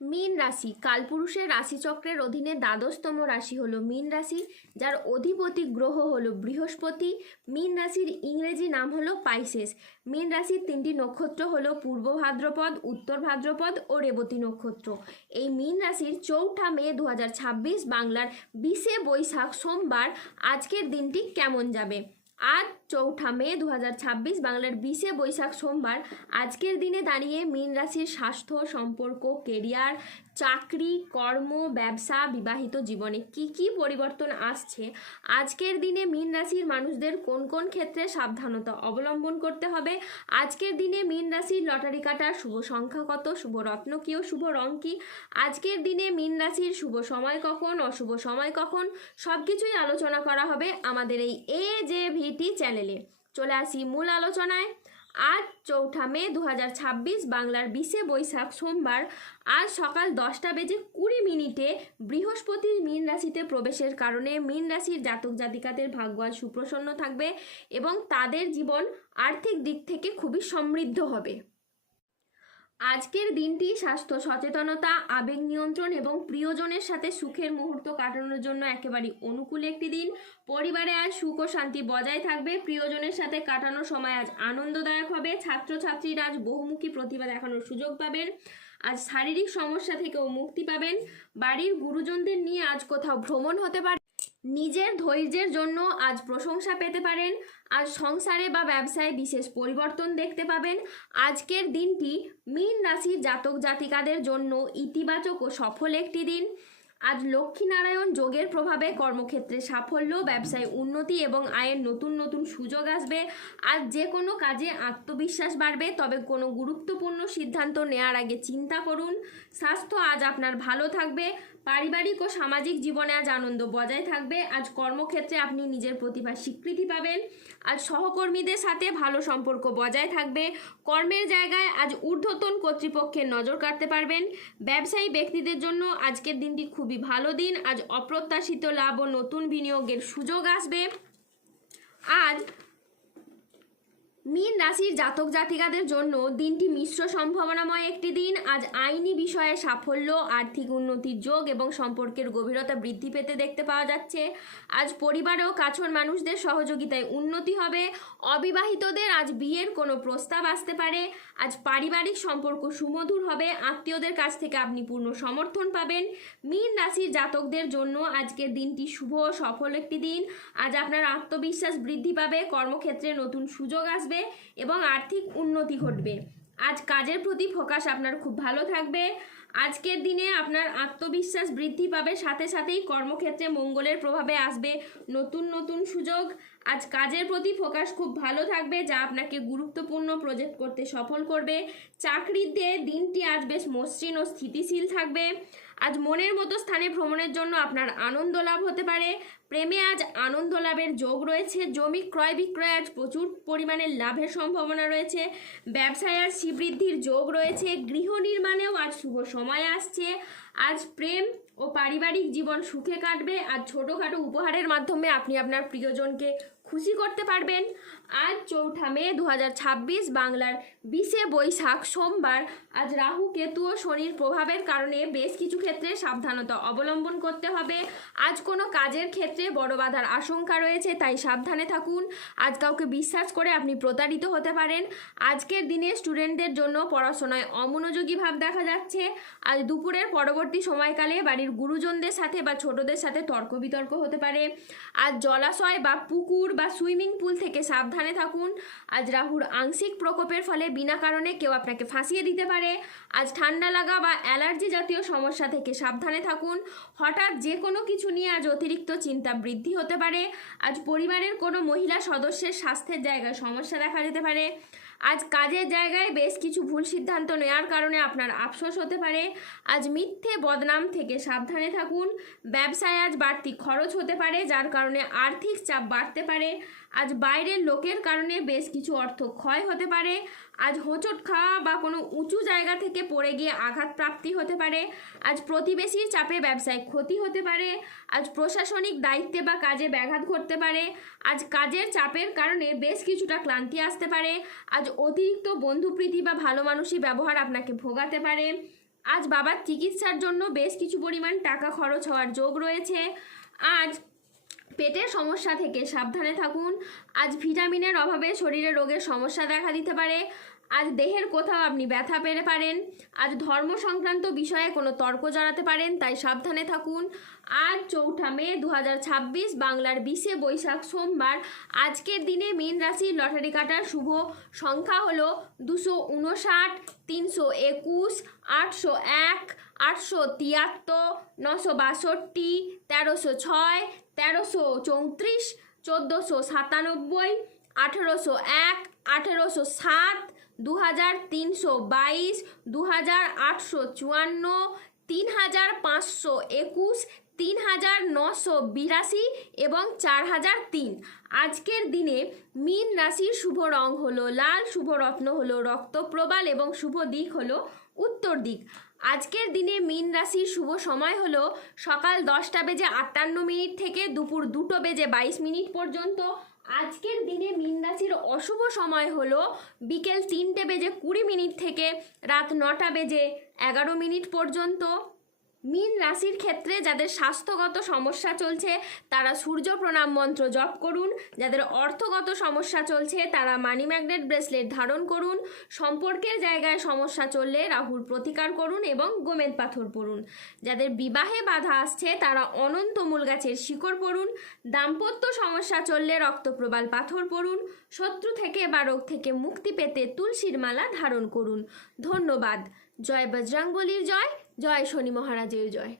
মীন রাশি কালপুরুষের রাশিচক্রের অধীনে দ্বাদশতম রাশি হলো মীন রাশি, যার অধিপতি গ্রহ হলো বৃহস্পতি। মীন রাশির ইংরেজি নাম হলো পাইসেস। মীন রাশির তিনটি নক্ষত্র হলো পূর্ব ভাদ্রপদ, উত্তর ভাদ্রপদ ও রেবতী নক্ষত্র। এই মীন রাশির 4 মে 2026 বাংলার 20 বৈশাখ সোমবার আজকের দিনটি কেমন যাবে। আজ 4 মে 2026 বাংলার 20 বৈশাখ সোমবার আজকের দিনে দাঁড়িয়ে মীন রাশির স্বাস্থ্য, সম্পর্ক, কেরিয়ার, চাকরি, কর্ম, ব্যবসা, বিবাহিত জীবনে কি কি পরিবর্তন আসছে, আজকের দিনে মীন রাশির মানুষদের কোন কোন ক্ষেত্রে সাবধানতা অবলম্বন করতে হবে, আজকের দিনে মীন রাশির লটারি কাটার শুভ সংখ্যা কত, শুভ রত্ন কি ও শুভ রং কি, আজকের দিনে মীন রাশির শুভ সময় কখন, অশুভ সময় কখন, সব কিছুই আলোচনা করা হবে আমাদের এই AJVT চ্যানেলে। চলে আসি মূল আলোচনায়। আজ 4 মে 2026 বাংলার 20 বৈশাখ সোমবার আজ সকাল 10টা বেজে 20 মিনিটে বৃহস্পতির মীন রাশিতে প্রবেশের কারণে মীন রাশির জাতক জাতিকাদের ভাগ্য আজ সুপ্রসন্ন থাকবে এবং তাদের জীবন আর্থিক দিক থেকে খুবই সমৃদ্ধ হবে। আজকের দিনটি স্বাস্থ্য সচেতনতা, আবেগ নিয়ন্ত্রণ এবং প্রিয়জনের সাথে সুখের মুহূর্ত কাটানোর জন্য একেবারে অনুকূল একটি দিন। পরিবারে আজ সুখ ও শান্তি বজায় থাকবে। প্রিয়জনের সাথে কাটানোর সময় আজ আনন্দদায়ক হবে। ছাত্রছাত্রীরা আজ বহুমুখী প্রতিভা দেখানোর সুযোগ পাবেন। আজ শারীরিক সমস্যা থেকেও মুক্তি পাবেন। বাড়ির গুরুজনদের নিয়ে আজ কোথাও ভ্রমণ হতে পারে। নিজের ধৈর্যের জন্য আজ প্রশংসা পেতে পারেন। আজ সংসারে বা ব্যবসায় বিশেষ পরিবর্তন দেখতে পাবেন। আজকের দিনটি মীন রাশির জাতক জাতিকাদের জন্য ইতিবাচক ও সফল একটি দিন। আজ লক্ষ্মীনারায়ণ যোগের প্রভাবে কর্মক্ষেত্রে সাফল্য, ব্যবসায় উন্নতি এবং আয়ের নতুন নতুন সুযোগ আসবে। আজ যে কোনো কাজে আত্মবিশ্বাস বাড়বে, তবে কোনো গুরুত্বপূর্ণ সিদ্ধান্ত নেওয়ার আগে চিন্তা করুন। স্বাস্থ্য আজ আপনার ভালো থাকবে। পারিবারিক ও সামাজিক জীবনে আজ আনন্দ বজায় থাকবে। আজ কর্মক্ষেত্রে আপনি নিজের প্রতিভার স্বীকৃতি পাবেন। আজ সহকর্মীদের সাথে ভালো সম্পর্ক বজায় থাকবে। কর্মের জায়গায় আজ ঊর্ধ্বতন কর্তৃপক্ষের নজর কাটতে পারবেন। ব্যবসায়ী ব্যক্তিদের জন্য আজকের দিনটি খুবই ভালো দিন। আজ অপ্রত্যাশিত লাভ ও নতুন বিনিয়োগের সুযোগ আসবে। আজ মীন রাশির জাতক জাতিকাদের জন্য দিনটি মিশ্র সম্ভাবনাময় একটি দিন। আজ আইনি বিষয়ে সাফল্য, আর্থিক উন্নতির যোগ এবং সম্পর্কের গভীরতা বৃদ্ধি পেতে দেখতে পাওয়া যাচ্ছে। আজ পরিবার ও কাছের মানুষদের সহযোগিতায় উন্নতি হবে। অবিবাহিতদের আজ বিয়ের কোনো প্রস্তাব আসতে পারে। আজ পারিবারিক সম্পর্ক সুমধুর হবে। আত্মীয়দের কাছ থেকে আপনি পূর্ণ সমর্থন পাবেন। মীন রাশির জাতকদের জন্য আজকের দিনটি শুভ ও সফল একটি দিন। আজ আপনার আত্মবিশ্বাস বৃদ্ধি পাবে। কর্মক্ষেত্রে নতুন সুযোগ আসবে এবং আর্থিক উন্নতি ঘটবে। আজ কাজের প্রতি ফোকাস আপনার খুব ভালো থাকবে। আজকের দিনে আপনার আত্মবিশ্বাস বৃদ্ধি পাবে, সাথে সাথেই কর্মক্ষেত্রে মঙ্গলের প্রভাবে আসবে নতুন নতুন সুযোগ। আজ কাজের প্রতি ফোকাস খুব ভালো থাকবে, যা আপনাকে গুরুত্বপূর্ণ প্রজেক্ট করতে সফল করবে। চাকরিতে দিনটি আজ বেশ মসৃণ ও স্থিতিশীল থাকবে। আজ মনের মতো স্থানে ভ্রমণের জন্য আপনার আনন্দ লাভ হতে পারে। প্রেমে আজ আনন্দ লাভের যোগ রয়েছে। জমি ক্রয় বিক্রয়ে আজ প্রচুর পরিমাণে লাভের সম্ভাবনা রয়েছে। ব্যবসায় আজ শ্রীবৃদ্ধির যোগ রয়েছে। গৃহ নির্মাণেও আজ শুভ সময় আসছে। আজ প্রেম ও পারিবারিক জীবন সুখে কাটবে। আজ ছোটোখাটো উপহারের মাধ্যমে আপনি আপনার প্রিয়জনকে খুশি করতে পারবেন। আজ 4 মে 2026 বাংলার 20 বৈশাখ সোমবার আজ রাহু, কেতু ও শনির প্রভাবের কারণে বেশ কিছু ক্ষেত্রে সাবধানতা অবলম্বন করতে হবে। আজ কোনো কাজের ক্ষেত্রে বড় বাধার আশঙ্কা রয়েছে, তাই সাবধানে থাকুন। আজ কাউকে বিশ্বাস করে আপনি প্রতারিত হতে পারেন। আজকের দিনে স্টুডেন্টদের জন্য পড়াশোনায় অমনোযোগী ভাব দেখা যাচ্ছে। আজ দুপুরের পরবর্তী সময়কালে বাড়ির গুরুজনদের সাথে বা ছোটদের সাথে তর্ক বিতর্ক হতে পারে। আজ জলাশয় বা পুকুর বা সুইমিং পুল থেকে সাবধানে থাকুন। আজ রাহুর আংশিক প্রকোপের ফলে বিনা কারণে কেউ আপনাকে ফাঁসিয়ে দিতে পারে। আজ ঠান্ডা লাগা বা অ্যালার্জি জাতীয় সমস্যা থেকে সাবধানে থাকুন। হঠাৎ যে কোনো কিছু নিয়ে আজ অতিরিক্ত চিন্তা বৃদ্ধি হতে পারে। আজ পরিবারের কোনো মহিলা সদস্যের স্বাস্থ্যের জায়গায় সমস্যা দেখা যেতে পারে। আজ কাজের জায়গায় বেশ কিছু ভুল সিদ্ধান্ত নেওয়ার কারণে আপনার আফসোস হতে পারে। আজ মিথ্যে বদনাম থেকে সাবধানে থাকুন। ব্যবসায় আজ বাড়তি খরচ হতে পারে, যার কারণে আর্থিক চাপ বাড়তে পারে। আজ বাইরের লোকের কারণে বেশ কিছু অর্থ ক্ষয় হতে পারে। আজ হোঁচট খাওয়া বা কোনো উঁচু জায়গা থেকে পড়ে গিয়ে আঘাত প্রাপ্তি হতে পারে। আজ প্রতিবেশীর চাপে ব্যবসায় ক্ষতি হতে পারে। আজ প্রশাসনিক দায়িত্বে বা কাজে ব্যাঘাত ঘটতে পারে। আজ কাজের চাপের কারণে বেশ কিছুটা ক্লান্তি আসতে পারে। আজ অতিরিক্ত বন্ধুপ্রীতি বা ভালো মানুষই ব্যবহার আপনাকে ভোগাতে পারে। আজ বাবার চিকিৎসার জন্য বেশ কিছু পরিমাণ টাকা খরচ হওয়ার যোগ রয়েছে। আজ পেটের সমস্যা থেকে সাবধানে থাকুন। আজ ভিটামিনের অভাবে শরীরে রোগের সমস্যা দেখা দিতে পারে। আজ দেহের কোথাও আপনি ব্যথা পেতে পারেন। আজ ধর্ম সংক্রান্ত বিষয়ে কোনো তর্ক জড়াতে পারেন, তাই সাবধানে থাকুন। আজ 4 মে 2026 বাংলার 20 বৈশাখ সোমবার। আজকের দিনে মীন রাশির লটারি কাটার শুভ সংখ্যা হলো 259, 321, 801, 873, 962, 1306, 1334, 1497, 1801, 1807, 2322, 2854, 3521, 3982 এবং 4003। আজকের দিনে মীন রাশির শুভ রং হলো লাল, শুভ রত্ন হলো রক্তপ্রবাল এবং শুভ দিক হলো উত্তর দিক। আজকের দিনে মীন রাশির শুভ সময় হলো সকাল 10:58 থেকে দুপুর 2:22 পর্যন্ত। আজকের দিনে মীন রাশির অশুভ সময় হলো বিকেল 3:20 থেকে রাত 9:11 পর্যন্ত। মীন রাশির ক্ষেত্রে যাদের স্বাস্থ্যগত সমস্যা চলছে তারা সূর্য প্রণাম মন্ত্র জপ করুন। যাদের অর্থগত সমস্যা চলছে তারা মানি ম্যাগনেট ব্রেসলেট ধারণ করুন। সম্পর্কের জায়গায় সমস্যা চললে রাহুর প্রতিকার করুন এবং গোমেদ পাথর পড়ুন। যাদের বিবাহে বাধা আসছে তারা অনন্ত মূল গাছের শিকড় পড়ুন। দাম্পত্য সমস্যা চললে রক্তপ্রবাল পাথর পড়ুন। শত্রু থেকে বা রোগ থেকে মুক্তি পেতে তুলসীর মালা ধারণ করুন। ধন্যবাদ। জয় বজরংবলীর জয়, জয় শনি মহারাজের জয়।